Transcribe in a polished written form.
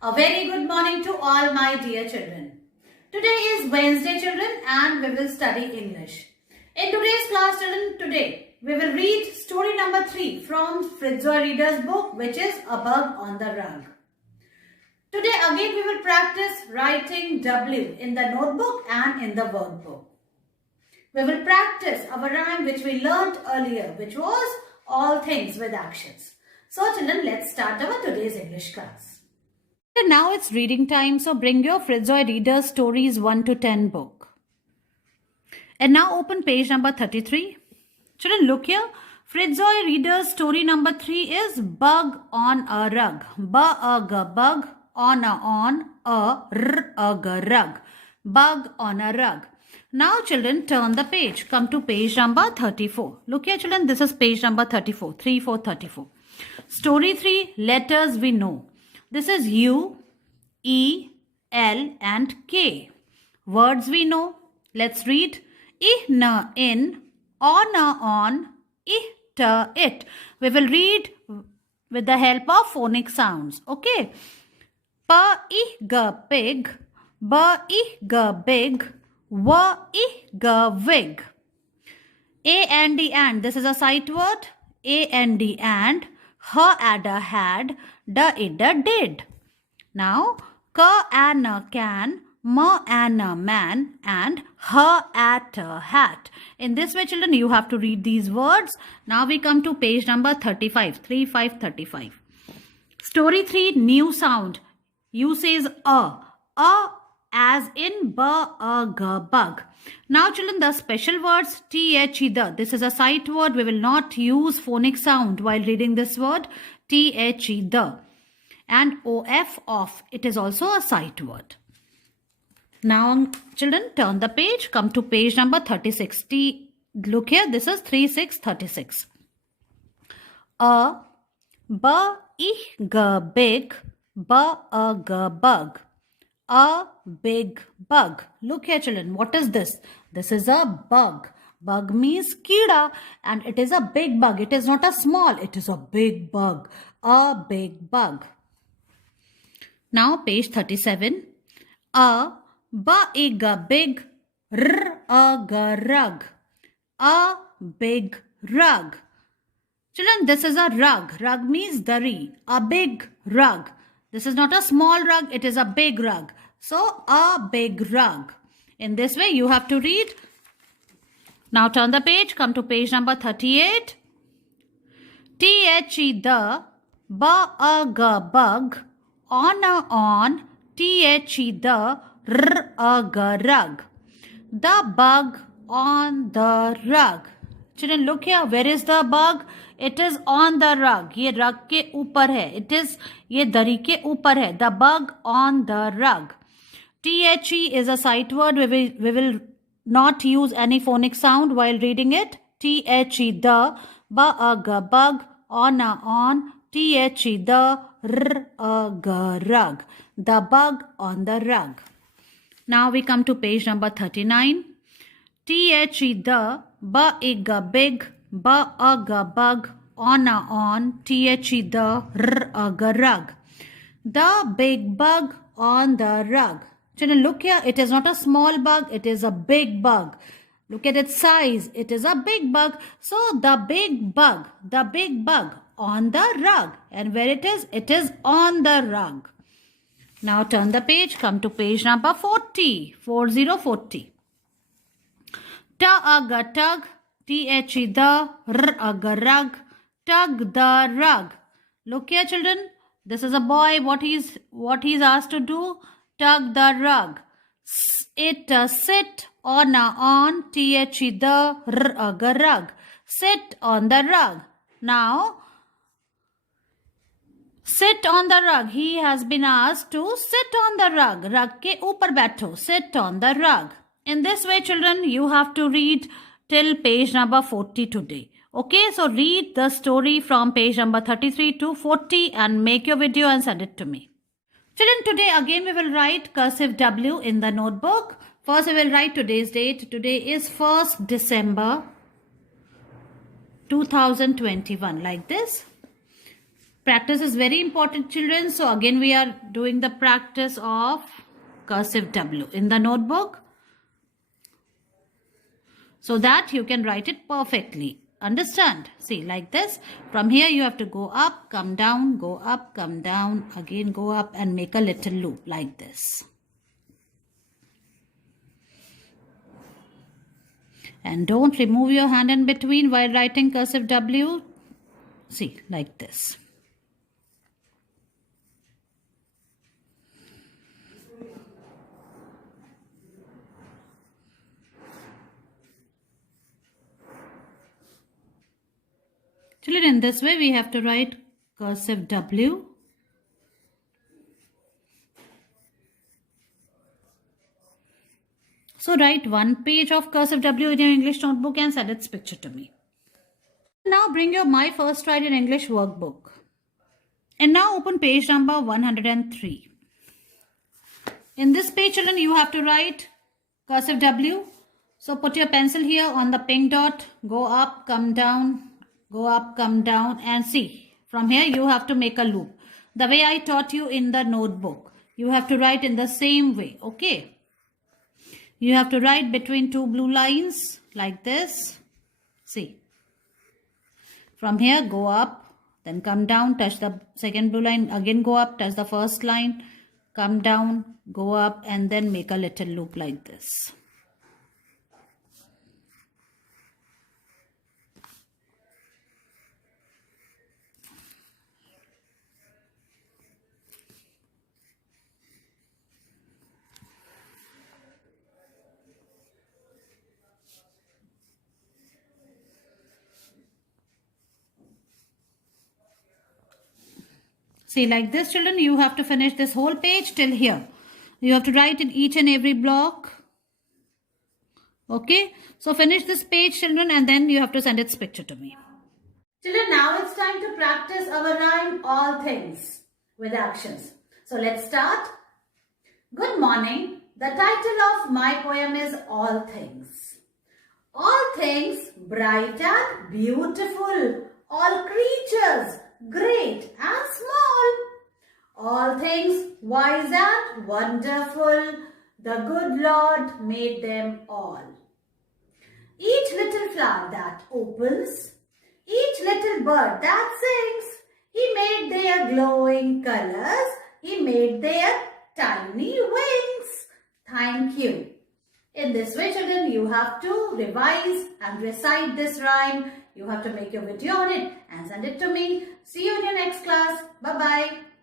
A very good morning to all my dear children. Today is Wednesday, children, and we will study English. In today's class, children, today we will read story number 3 from Fitzroy Reader's book, which is A Bug on the Rug. Today again we will practice writing W in the notebook and in the workbook. We will practice our rhyme which we learnt earlier, which was all things with actions. So children, let's start our today's English class. And now it's reading time, so bring your Fitzroy Reader's Stories 1 to 10 book. And now open page number 33. Children, look here. Fitzroy Reader's story number 3 is Bug on a Rug. Bug on a rug. Bug on a rug. Now children, turn the page. Come to page number 34. Look here children, this is page number 34. 34. Story 3, Letters We Know. This is U, E, L and K. Words we know. Let's read. I, in, on, it. We will read with the help of phonic sounds. Okay. Pa, pig. Ba, big. Wa, wig. A and D and. This is a sight word. A and D and. Ha, adder, had. Da, idder, did. Now, ka and a can, ma and a man, and ha at a hat. In this way, children, you have to read these words. Now we come to page number 35. 35. Story 3, new sound. U says a. A as in ba, a, ga, bug. Now children, the special words the. This is a sight word. We will not use phonic sound while reading this word. The. And off. It is also a sight word. Now children, turn the page. Come to page number 36. Look here. This is 36. A. Ba, ga, big. Ba, a, ga, bug. A big bug. Look here children, what is this? This is a bug. Bug means kida and it is a big bug. It is not a small, it is a big bug. A big bug. Now page 37. A ba big rug. A big rug. Children, this is a rug. Rug means dari. A big rug. This is not a small rug, it is a big rug. So, a big rug. In this way, you have to read. Now, turn the page. Come to page number 38. The, ba, a, ga, bug. On, the, a, ga, rug. The bug on the rug. Children, look here. Where is the bug? It is on the rug. ये rug के ऊपर है. It is ये दरी के ऊपर है. The bug on the rug. The is a sight word. We will not use any phonic sound while reading it. The, ba, a, ga, bug. On, the, a, ga, rug. The bug on the rug. Now we come to page number 39. The, ba, ga, big. Ba, a, ga, bug. On, the, a, ga, rug. The big bug on the rug. Children, look here. It is not a small bug. It is a big bug. Look at its size. It is a big bug. So, the big bug on the rug. And where it is? It is on the rug. Now, turn the page. Come to page number 40. 40. Ta-aga tug. The, r-aga rug. Tug the rug. Look here, children. This is a boy. What he's asked to do? Tug the rug. It sit on the rug. Sit on the rug. Now, sit on the rug. He has been asked to sit on the rug. Rug ke upar baitho. Sit on the rug. In this way, children, you have to read till page number 40 today. Okay, so read the story from page number 33 to 40 and make your video and send it to me. Children, today again we will write cursive W in the notebook. First we will write today's date. Today is 1st December 2021 like this. Practice is very important, children. So again, we are doing the practice of cursive W in the notebook, so that you can write it perfectly. Understand? See, like this. From here, you have to go up, come down, go up, come down, again go up and make a little loop like this. And don't remove your hand in between while writing cursive W. See, like this. Children, in this way we have to write cursive W. So write one page of cursive W in your English notebook and send its picture to me. Now bring your My First Try in English workbook. And now open page number 103. In this page, children, you have to write cursive W. So put your pencil here on the pink dot, go up, come down, go up, come down, and see. From here, you have to make a loop. The way I taught you in the notebook. You have to write in the same way, okay? You have to write between two blue lines like this. See. From here, go up, then come down, touch the second blue line, again go up, touch the first line, come down, go up, and then make a little loop like this. See, like this, children, you have to finish this whole page till here. You have to write in each and every block. Okay, so finish this page, children, and then you have to send its picture to me. Children, now it's time to practice our rhyme all things with actions. So let's start. Good morning. The title of my poem is All Things. All things bright and beautiful. All creatures great and small. All things wise and wonderful. The good Lord made them all. Each little flower that opens, each little bird that sings, He made their glowing colors, He made their tiny wings. Thank you. In this way, children, you have to revise and recite this rhyme. You have to make your video on it and send it to me. See you in your next class. Bye-bye.